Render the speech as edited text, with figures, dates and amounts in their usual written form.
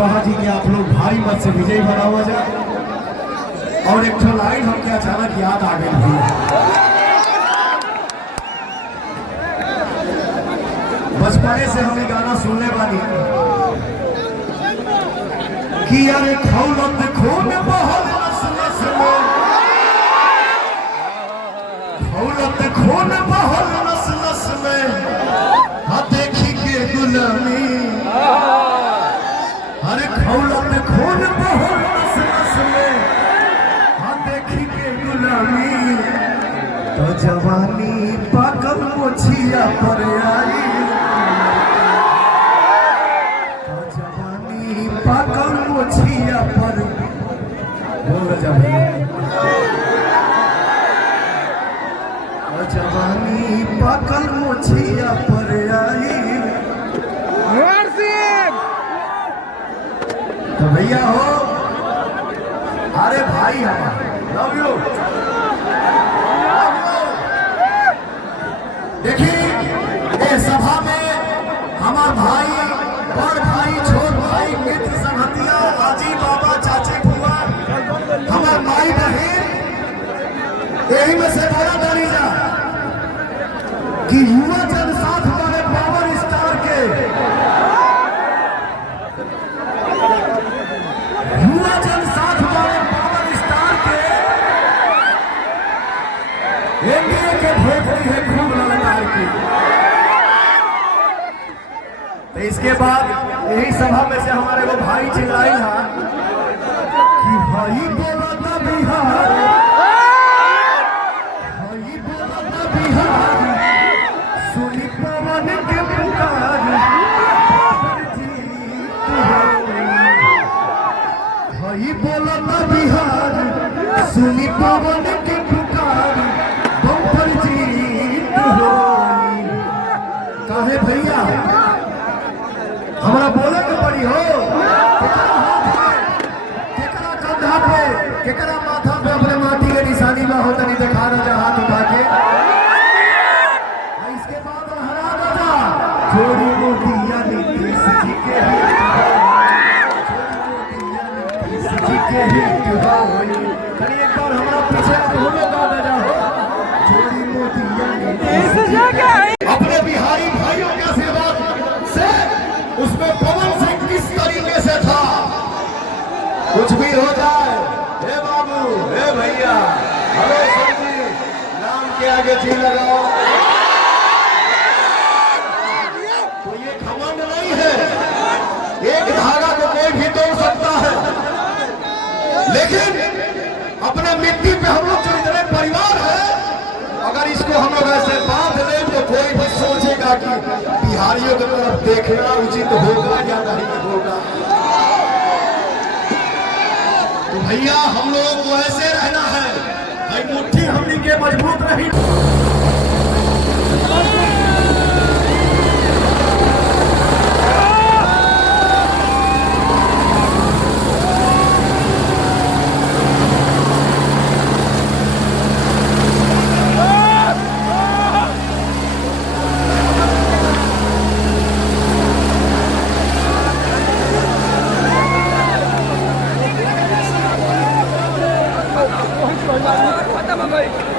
कुशवाहा जी के आप लोग भारी मत से विजयी बना हुआ जाए। और एक तो लाइन हमके अचानक याद आ गई थी, बचपने से हम गाना सुनने वाली कि यार खौलत खून बहल नस नस में, खौलत खून बहल नस नस में, हाँ देखी के गुलामी, अरे खौलत खून बहल नस नस में, हाँ देखी के गुलामी, तो जवानी पाकल मोछिया पर आई, पाकल मोछिया पर बोल जवानी पाकल मोछिया पर आई। तो भैया हो, अरे भाई हमारे लव यू। देखिए इस सभा में हमारे भाई, बड़ भाई, छोट भाई, मित्र संगतिया, आजी बाबा, चाचे फुआ, हमारे माई बहन, यही में से बोला जानी जा कि युवा जन साथ हमारे पावर स्टार के, युवा जन साथ हमारे पावर स्टार के एनडीए के भोजपुरी है खूब ललकार की। तो इसके बाद यही सभा में से हमारे वो भाई चिल्लाई है कि भाई बोलता बिहार, भाई बोलता बिहार, सुनी पवन के पुकार, भाई बोलता बिहार, सुनी पवन के पुकार, बम्पर जीत होई। काहे भैया हमारा बोले के पड़ी हो, केकरा कंधा पे, केकरा माथा पे अपने माटी के निशानी ना हो, तनी देखा राजा हाथ उठा के। इसके बाद लहरा राजा छोड़ी मोतिया नीतीश जी के, नीतीश जी के हिट होई। तनी एक बार हमारा पीछे घूमे का राजा हो, छोड़ी मोतिया नीतीश जी के। अपने बिहारी भाइयों के आशीर्वाद से उसमें पवन सिंह किस तरीके से था, कुछ भी हो जाए, हे बाबू, हे भैया, हेलो सर जी, नाम के आगे जी लगाओ। तो ये घमंड नहीं है, एक धागा को कोई भी तोड़ सकता है, लेकिन अपने मिट्टी पे हम लोग जो इतने परिवार है, अगर इसको हम लोग ऐसे बांध दें तो कोई भी सोचेगा कि बिहारियों की तरफ देखना उचित होगा या नहीं होगा। तो भैया हम लोग को ऐसे रहना है भाई, मुट्ठी हमनी के मजबूत रही। खत्म हो गई।